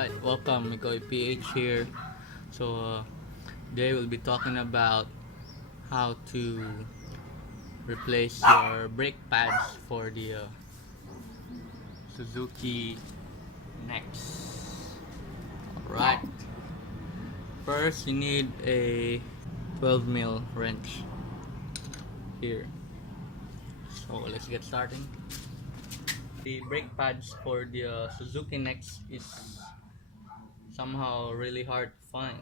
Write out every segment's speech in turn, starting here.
Alright, welcome, Mikoy PH here. Today we'll be talking about how to replace your brake pads for the Suzuki Nex. Alright, first you need a 12 mil wrench here. So let's get starting. The brake pads for the Suzuki Nex is somehow really hard to find.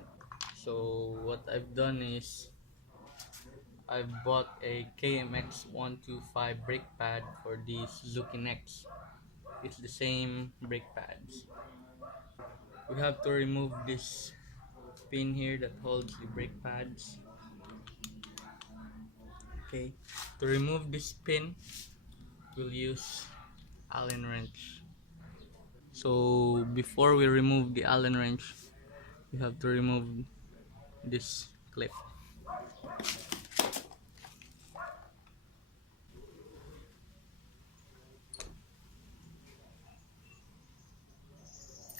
So what I've done is I bought a KMX 125 brake pad for the Suzuki Nex. It's the same brake pads. We have to remove this pin here that holds the brake pads. Okay, to remove this pin, we'll use Allen wrench. So before we remove the Allen wrench, we have to remove this clip.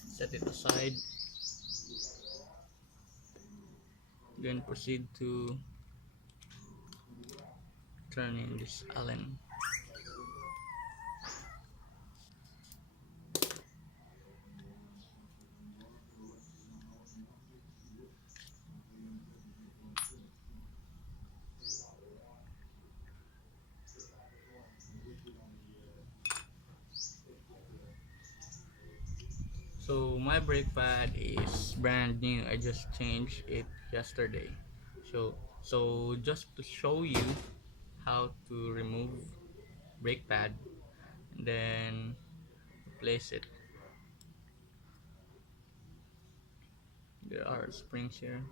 Set it aside. Then proceed to turn in this Allen. So my brake pad is brand new. I just changed it yesterday. So just to show you how to remove brake pad and then replace it. There are springs here.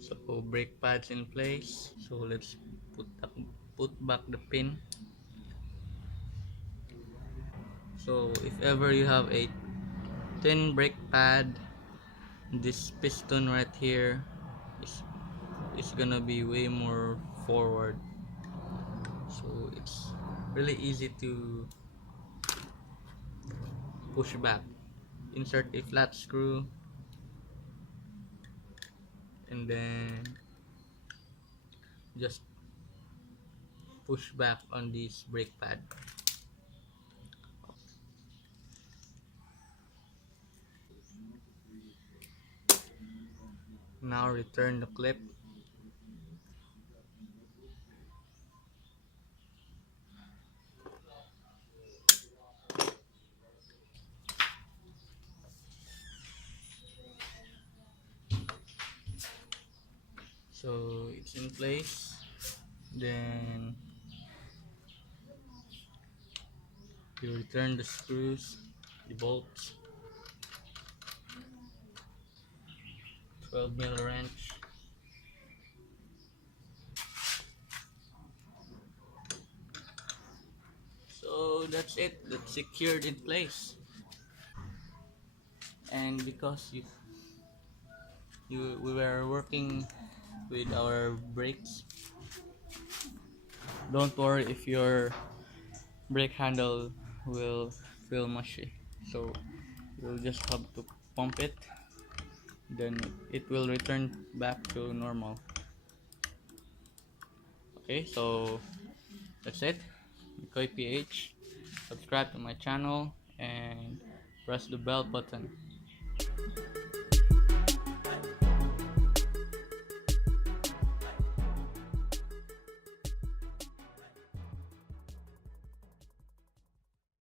So brake pads in place. So let's put back the pin. So if ever you have a thin brake pad, this piston right here is gonna be way more forward. So it's really easy to push back. Insert a flat screw and then just push back on this brake pad. Now return the clip. So it's in place. Then you return the screws, the bolts, 12 mil wrench. So that's it. That's secured in place. And because we were working with our brakes, don't worry if your brake handle will feel mushy. So you'll just have to pump it, then it will return back to normal. Okay, so that's it. Mikoy PH. Subscribe to my channel and press the bell button.